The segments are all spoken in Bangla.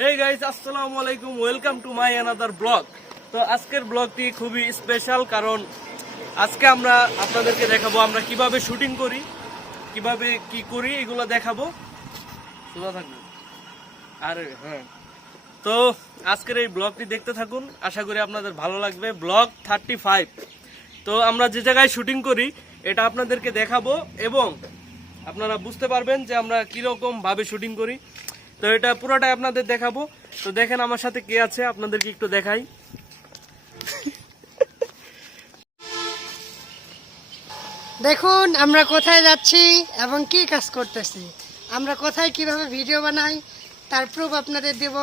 Hey guys, আসসালামু আলাইকুম, welcome to my another blog. তো আজকের ব্লগটি খুবই স্পেশাল, কারণ আজকে আমরা আপনাদেরকে দেখাবো আমরা কিভাবে শুটিং করি, কিভাবে কি করি এগুলো দেখাবো। সোজা থাকবে আর হ্যাঁ, তো আজকের এই ব্লগটি দেখতে থাকুন, আশা করি আপনাদের ভালো লাগবে। ব্লগ 35। তো আমরা যে জায়গায় শুটিং করি এটা আপনাদেরকে দেখাবো এবং আপনারা বুঝতে পারবেন যে আমরা কিরকম ভাবে শুটিং করি। তো এটা পুরোটাই আপনাদের দেখাবো। তো দেখেন আমার সাথে কে আছে, আপনাদেরকে একটু দেখাই। দেখুন আমরা কোথায় যাচ্ছি এবং কি কাজ করতেছি, আমরা কোথায় কিভাবে ভিডিও বানাই তার প্রুফ আপনাদের দেব,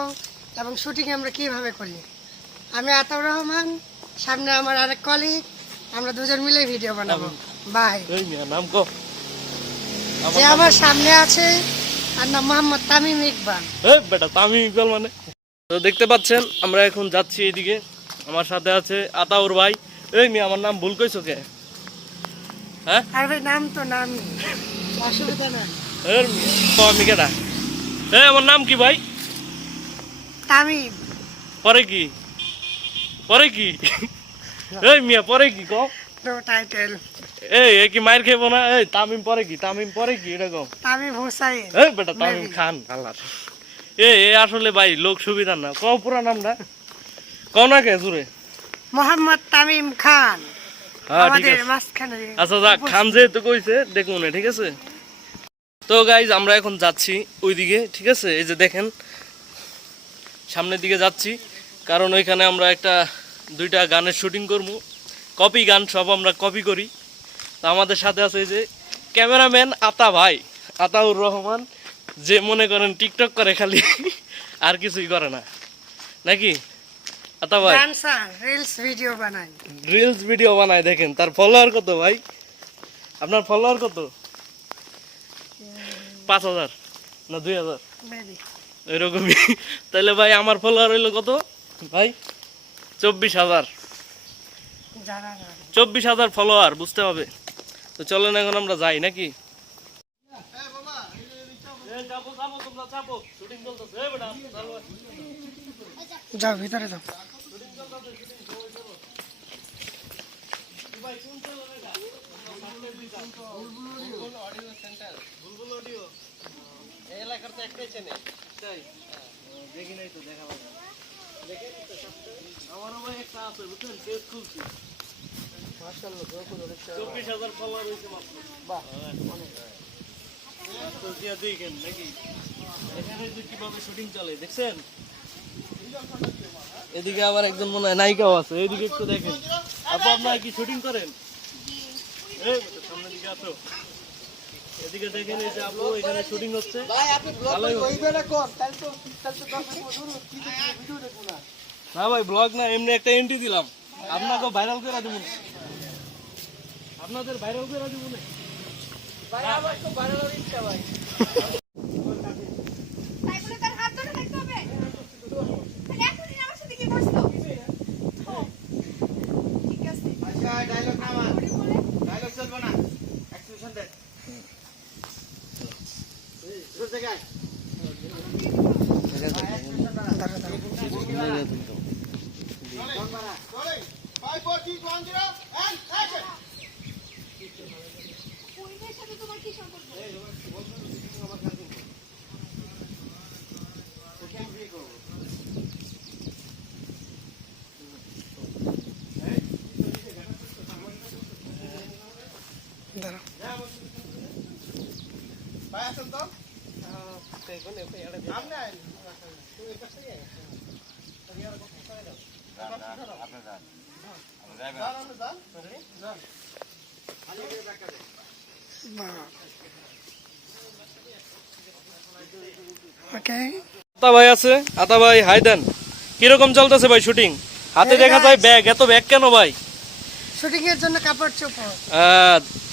এবং শুটিং আমরা কিভাবে করি। আমি আতাউর রহমান, সামনে আমার আরেক কলিগ, আমরা দুজন মিলে ভিডিও বানাবো। বাই। নাম কো? যে আমার সামনে আছে আর নাম মোহাম্মদ তামিম ইকবাল। বেটা তামিম ইকবাল মানে? তো দেখতে পাচ্ছেন আমরা এখন যাচ্ছি এইদিকে, আমার সাথে আছে আতাউর ভাই। এই মিয়া আমার নাম ভুল কইছো কে? হ্যাঁ আর ভাই নাম তো নামই, অসুবিধা নাই। আমি কেটা? আমার নাম কি ভাই? তামিম। পরে কি? পরে কি? এই মিয়া পরে কি কও? No title. এই কি মাইর খেবো না? এই তামিম পরে কি? তামিম পরে কি এটা কও? তামিম হোসাইন। এই বেটা তামিম খান আল্লাহ। এই আসলে ভাই লোক সুবিধা না, কও পুরা নামটা কও না কে জুড়ে? মোহাম্মদ তামিম খান। হ্যাঁ ঠিক আমাদের আছে। মাঝখানে। আচ্ছা যাক, খান যেহেতু কইছে দেখুন, ঠিক আছে। তো গাইজ আমরা এখন যাচ্ছি ওইদিকে, ঠিক আছে। এই যে দেখেন সামনের দিকে যাচ্ছি, কারণ ওইখানে আমরা দুইটা গানের শুটিং করবো। কপি গান সব আমরা কপি করি। তো আমাদের সাথে আছে এই যে ক্যামেরাম্যান আতা ভাই, আতাউর রহমান, যে মনে করেন টিকটক করে খালি, আর কিছুই করে না, নাকি আতা ভাই? রিলস ভিডিও বানাই। রিলস ভিডিও বানায়, দেখেন তার ফলোয়ার কত ভাই? আপনার ফলোয়ার কত? 5000 না 2000 এরকমই। তাহলে ভাই আমার ফলোয়ার হইলো কত ভাই? 24000। 24000 ফলোয়ার, বুঝতে হবে। তো চলেন এখন আমরা যাই, নাকি? যাও ভিতরে যাও। আমারও ভাই একটা আছে বুঝছেন, পেজ খুলছি। 24000 ফলোয়ার হয়েছে মাত্র। বাহ, নাকি? এখানে যে কিভাবে শুটিং চলে দেখছেন। এদিকে আবার একজন মনে হয় নায়িকাও আছে, এইদিকে একটু দেখেন। আপু আপনারা কি শুটিং করেন? এই সামনের দিকে আসো, এদিকে দেখেন। এই যে আপু এখানে শুটিং হচ্ছে। না ভাই ব্লগ না, এমনি একটা এন্ট্রি দিলাম, আপনাকে ভাইরাল করে দেবো। আপনাদের ভাইরাল করে দেবো না ভাই, আমার তো ভাইরাল ইচ্ছা ভাই। আতা ভাই আছে, আতা ভাই হাই দেন। কিরকম চলতেছে ভাই শুটিং? হাতে দেখা যায় ব্যাগ, এত ব্যাগ কেন ভাই? শুটিং এর জন্য কাপড় চোপড়।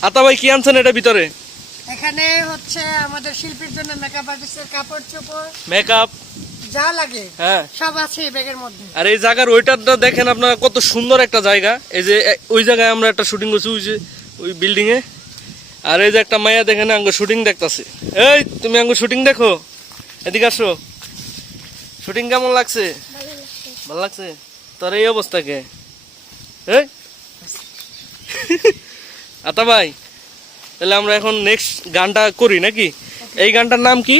আতা ভাই কি আনছেন এটা ভিতরে? এখানে হচ্ছে আমাদের শিল্পীর জন্য মেকআপ আর্টিস্টের কাপড় চোপড়, মেকআপ যা লাগে হ্যাঁ সব আছে এই ব্যাগের মধ্যে। আর এই জায়গার ওইটারটা দেখেন আপনারা, কত সুন্দর একটা জায়গা। এই যে ওই জায়গায় আমরা একটা শুটিং করছি, ওই যে ওই বিল্ডিং এ। আর এই যে একটা মাইয়া দেখেন আঙ্গ শুটিং দেখতেছে। এই তুমি আঙ্গ শুটিং দেখো, এদিকে আসো। শুটিং কেমন লাগছে? ভালো লাগছে। তোর এই অবস্থা কে? এই আতা ভাই, তাহলে আমরা এখন নেক্সট গানটা করি নাকি? এই গানটার নাম কি?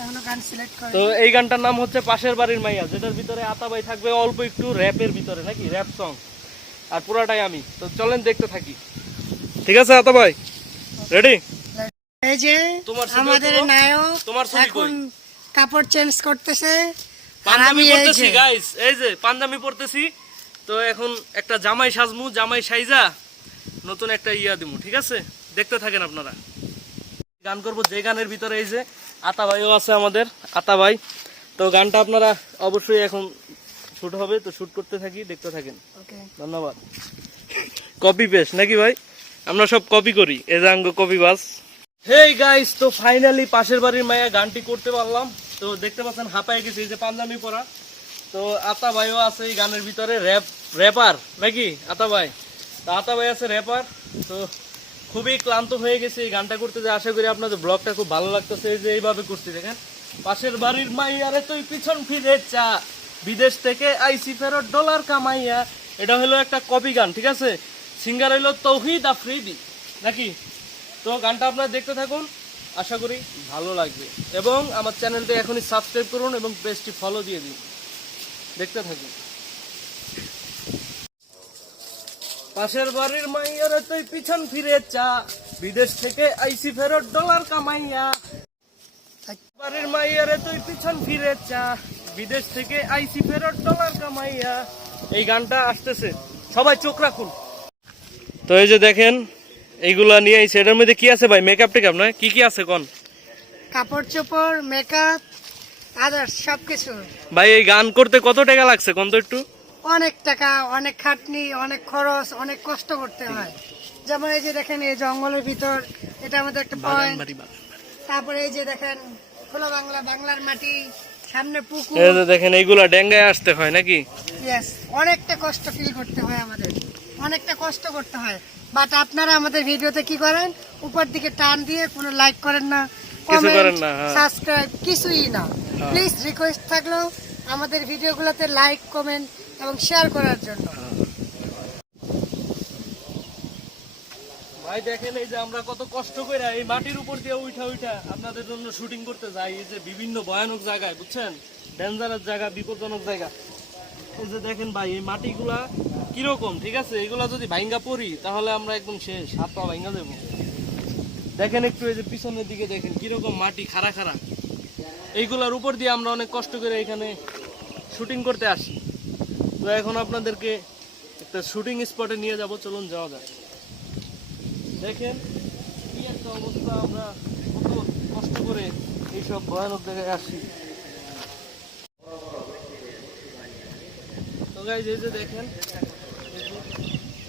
এখনো গান সিলেক্ট করে তো এই গানটার নাম হচ্ছে পাশের বাড়ির মাইয়া, যেটার ভিতরে আতা ভাই থাকবে অল্প একটু র্যাপের ভিতরে নাকি, র্যাপ সং, আর পুরাটাই আমি। তো চলেন দেখতে থাকি, ঠিক আছে আতা ভাই? রেডি? এই যে তোমার ছবি আমাদের তোলো। নায়ক তোমার ছবি এখন কই? কাপড় চেঞ্জ করতেছে আর পাঞ্জাবি আমি এই পরতেছি যে গাইস, এই যে পাঞ্জাবি পরতেছি। তো এখন একটা জামাই সাজমু, জামাই সাইজা নতুন একটা ইয়া দিমু, ঠিক আছে? দেখতে থাকেন আপনারা। গান করব যে গানের ভিতরে এই যে আতা ভাইও আছে আমাদের, আতা ভাই। তো গানটা আপনারা অবশ্যই এখন শুট হবে, তো শুট করতে থাকি, দেখতে থাকেন। ওকে ধন্যবাদ। কপি পেস্ট নাকি ভাই? আমরা সব কপি করি, এই যে আঙ্গ কপি বাস। হেই গাইস, তো ফাইনালি পাশের বাড়ির মায়া গানটি করতে পারলাম। তো দেখতে পাচ্ছেন হাঁপায় গেছে, এই যে পাঞ্জাবি পরা। তো আতা ভাইও আছে এই গানের ভিতরে, র্যাপার নাকি আতা ভাই? তো আতা ভাই আছে র্যাপার। তো খুবই ক্লান্ত হয়ে গেছে এই গানটা করতে, যে আশা করি আপনাদের ব্লগটা খুব ভালো লাগতেছে। এই যে এইভাবে করছি দেখেন, পাশের বাড়ির মাইয়ারে তুই পিছন ফিরে চা, বিদেশ থেকে আইসি ফেরত ডলার কামাইয়া। এটা হলো একটা কপি গান, ঠিক আছে? সিঙ্গার হলো তৌহিদ আফ্রিদি নাকি? তো গানটা আপনারা দেখতে থাকুন, আশা করি ভালো লাগবে। এবং আমার চ্যানেলটি এখনই সাবস্ক্রাইব করুন এবং পেজটি ফলো দিয়ে দিন, দেখতে থাকুন। পাশের বাড়ির মাইয়ারে তুই পিছন ফিরে চা, বিদেশ থেকে আইসি ফেরত ডলার কামাইয়া। বাড়ির মাইয়ারে তুই পিছন ফিরে চা, বিদেশ থেকে আইসি ফেরত ডলার কামাইয়া। এই গানটা আসতেছে, সবাই চোখ রাখুন। তো এই যে দেখেন এইগুলা নিয়ে আইছে, এটার মধ্যে কি আছে ভাই? মেকআপ টেকআপ না কি কি আছে কোন? কাপড় চোপড়, মেকআপ, আদার্স সবকিছু। ভাই এই গান করতে কত টাকা লাগছে কোন তো একটু? অনেক টাকা, অনেক খাটনি, অনেক খরচ, অনেক কষ্ট করতে হয়। যেমন এই যে দেখেন এই জঙ্গলের ভিতর, এটা আমাদের একটা পয়েন্ট। তারপরে এই যে দেখেন খোলা বাংলা, বাংলার মাটি, সামনে পুকুর। এই যে দেখেন এইগুলা ডেঙ্গায় আসতে হয় নাকি? ইয়েস, অনেকটা কষ্ট ফিল করতে হয় আমাদের, অনেকটা কষ্ট করতে হয়। বাট আপনারা আমাদের ভিডিওতে কি করেন? উপর দিকে টান দিয়ে কোনো লাইক করেন না, কিছু করেন কমেন্ট, না, হ্যাঁ। সাবস্ক্রাইব কিছুই না। প্লিজ রিকোয়েস্ট থাকলো আমাদের ভিডিওগুলোতে লাইক, কমেন্ট এবং শেয়ার করার জন্য। ভাই দেখেন এই যে আমরা কত কষ্ট করে এই মাটির উপর দিয়ে উঠা উঠা আপনাদের জন্য শুটিং করতে যাই, এই যে বিভিন্ন ভয়ানক জায়গায়, বুঝছেন? ডেঞ্জারাস জায়গা, বিপজ্জনক জায়গা। এই যে দেখেন ভাই এই মাটিগুলা কিরকম, ঠিক আছে? এগুলা যদি ভাঙ্গা পড়ি তাহলে আমরা একদম শেষ, হাত পা ভাঙ্গা দেবো। দেখেন একটু এই যে পিছনের দিকে দেখেন কিরকম মাটি খাড়া খাড়া। এইগুলার উপর দিয়ে আমরা অনেক কষ্ট করে এখানে শুটিং করতে আসি। তো এখন আপনাদেরকে একটা শুটিং স্পটে নিয়ে যাব, চলুন যাওয়া যাক। দেখেন কি একটা অবস্থা, আমরা কত কষ্ট করে এইসব ভয়ানক জায়গায় আসি। তো গাইস এই যে দেখেন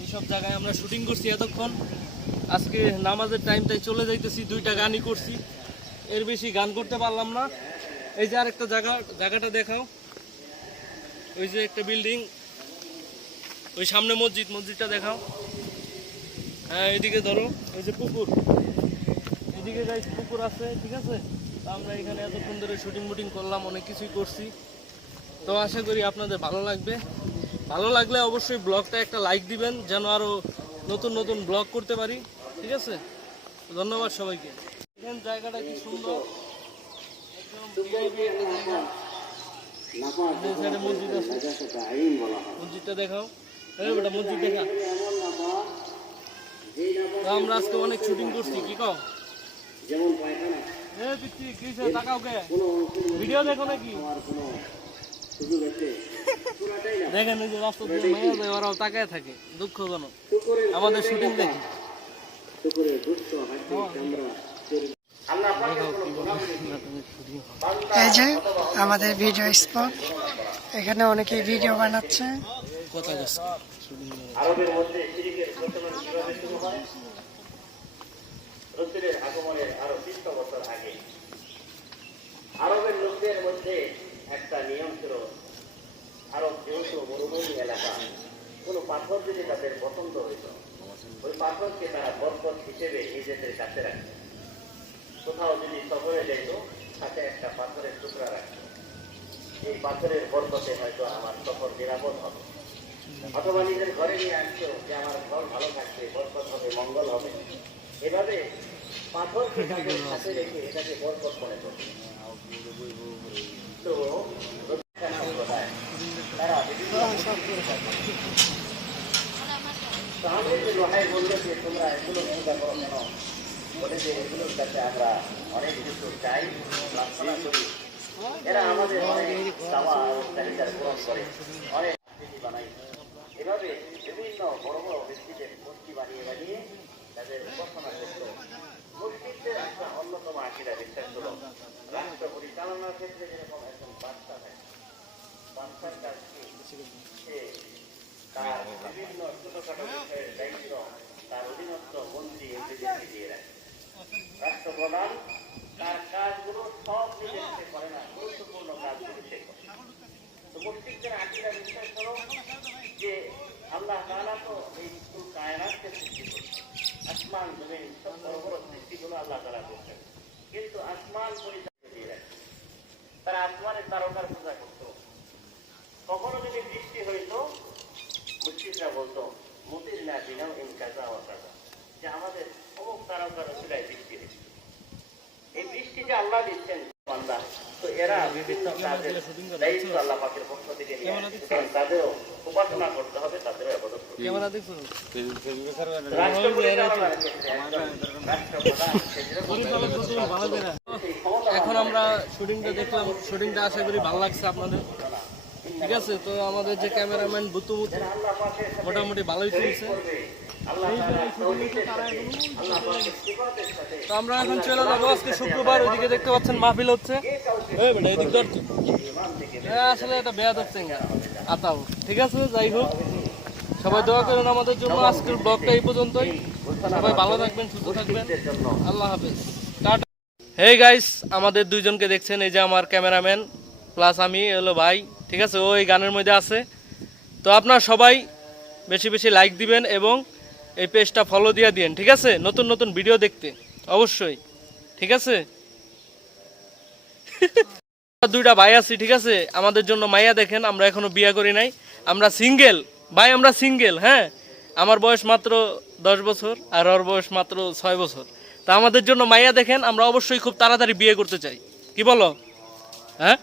এইসব জায়গায় আমরা শুটিং করছি এতক্ষণ। আজকে নামাজের টাইম তাই চলে যাইতেছি, 2টা গানই করছি, এর বেশি গান করতে পারলাম না। এই যে আরেকটা জায়গাটা দেখাও, ওই যে একটা বিল্ডিং, ওই সামনে মসজিদটা দেখাও। হ্যাঁ এদিকে ধরো, ওই যে পুকুর, এদিকে গাইস পুকুর আছে, ঠিক আছে? তো আমরা এখানে এতক্ষণ ধরে শুটিং মুটিং করলাম, অনেক কিছুই করছি। তো আশা করি আপনাদের ভালো লাগবে। ভালো লাগলে অবশ্যই ব্লগটা একটা লাইক দিবেন, যেন আরো নতুন নতুন ব্লগ করতে পারি, ঠিক আছে? ধন্যবাদ সবাইকে। দেখেন জায়গাটা কি সুন্দর, একদম VIP একটা জায়গা। এই সাইডে মসজিদ আছে, মসজিদটা দেখাও। এই বেটা মসজিদ দেখা। তো আমরা আজকে অনেক শুটিং করছি, কি কও? এ পিচ্ছি কি তাকাও কে? ভিডিও দেখো নাকি? দেখেন এই যে রাস্তা দিয়ে মায়া যায়, ওরাও তাকায় থাকে, দুঃখজনক। আমাদের শুটিং দেখি। এই যে আমাদের ভিডিও স্পট, এখানে অনেকে ভিডিও বানাচ্ছে। কথা বলছে শুটিং আরবের মধ্যে শিরকের প্রচলন কিভাবে শুরু হয়? রসুলের আগমনের আরো 20 বছর আগে আরবের লোকদের মধ্যে একটা নিয়ম ছিল, আরব যেহেতু মরুভূমি এলাকা, কোনো পাথর যদি তাদের পছন্দ হইত, ওই পাথরকে তারা বরকত হিসেবে নিজেদের কাছে রাখত। কোথাও যদি সফরে যাইত, সাথে একটা পাথরের টুকরা রাখতো। এই পাথরের বরকতে হয়তো আমার সফর নিরাপদ হবে, অথবা নিজের ঘরে নিয়ে আসতো যে আমার ঘর ভালো থাকবে, বরকত হবে, মঙ্গল হবে। এভাবে পাথরকে তাদের সাথে রেখে এটাকে বরকত মনে করত। তো সম্প্রদায় তারা বিভিন্ন তো আমি যে লোহাই বললো যে তোমরা এগুলো পূজা করো কেন, বলে যে এগুলোর কাছে আমরা অনেক কিছু চাই, প্রার্থনা করি। এরা আমাদের অনেক চাওয়া ও চাহিদার পূরণ করে, অনেক আকৃতি বানাই। এভাবে বিভিন্ন বড় বড় ব্যক্তিদের মূর্তি বানিয়ে বানিয়ে তাদের উপাসনা করত। মসজিদের একটা অন্যতম আকিদা বিশ্বাস হলো রাষ্ট্র পরিচালনার ক্ষেত্রে যেরকম একজন বাদশা থাকে, বাদশার কাজ কি, সে তার বিভিন্ন ছোটখাটো বিষয়ের দায়িত্ব তার অধীনস্থ মন্ত্রী এমপিদেরকে দিয়ে রাখে। রাষ্ট্রপ্রধান তার কাজগুলো সব নিজে করে না, গুরুত্বপূর্ণ কাজগুলো সে করে। তো মসজিদের আকিদা বিশ্বাস হলো যে আল্লাহ তাআলা তো এই পুরো কায়নাতকে সৃষ্টি করছেন, আসমান জমিন সব বড় বড় সৃষ্টিগুলো আল্লাহ তাআলা করছেন, কিন্তু আসমান পরিচালনা দিয়ে রাখে। তারা আসমানের তারকার পূজা করত। কখনো যদি বৃষ্টি হইতো, মুসলিমরা বলতো মুতিরনা বিনাও ইন কাযা ওয়া কাযা, যে আমাদের অমুক তারকার উসিলায় বৃষ্টি হয়েছে। এই বৃষ্টি যে আল্লাহ দিচ্ছেন বান্দা, তো এরা বিভিন্ন কাজের দায়িত্ব আল্লাহ পাকের পক্ষ থেকে নিয়ে আসছেন। তাদেরও উপাসনা করতে হবে, তাদেরও ইবাদত করতে হবে। রাষ্ট্র পরিচালনার ক্ষেত্রে একজন রাষ্ট্রপ্রধান সে যেরকম এখন আমরা শুটিংটা দেখলাম, শুটিংটা আশা করি ভালো লাগছে আপনাদের, ঠিক আছে? তো আমাদের যে ক্যামেরাম্যান বুতুমুতু মোটামুটি ভালোই চলছে। তো আমরা এখন চলে যাবো, আজকে শুক্রবার, ওইদিকে দেখতে পাচ্ছেন মাহফিল হচ্ছে। আসলে এটা বেয়াদব সিঙ্গার আতাও, ঠিক আছে? যাই হোক, সবাই দোয়া করেন আমাদের জন্য। আজকের ব্লগটা এই পর্যন্তই। সবাই ভালো থাকবেন, সুস্থ থাকবেন, আল্লাহ হাফেজ, টাটা। হেই গাইস, আমাদের দুইজনকে দেখছেন, এই যে আমার ক্যামেরাম্যান প্লাস আমি হলো ভাই, ঠিক আছে? ওই গানের মধ্যে আছে। তো আপনারা সবাই বেশি বেশি লাইক দিবেন এবং এই পেজটা ফলো দিয়ে দিন, ঠিক আছে? নতুন নতুন ভিডিও দেখতে অবশ্যই, ঠিক আছে? দুইটা ভাই আছি, ঠিক আছে? আমাদের জন্য মাইয়া দেখেন, আমরা এখনো বিয়ে করি নাই, আমরা সিঙ্গেল ভাই, আমরা সিঙ্গেল। হ্যাঁ, আমার বয়স মাত্র 10 বছর আর ওর বয়স মাত্র 6 বছর। তা আমাদের জন্য মাইয়া দেখেন, আমরা অবশ্যই খুব তাড়াতাড়ি বিয়ে করতে চাই, কি বলো? হ্যাঁ।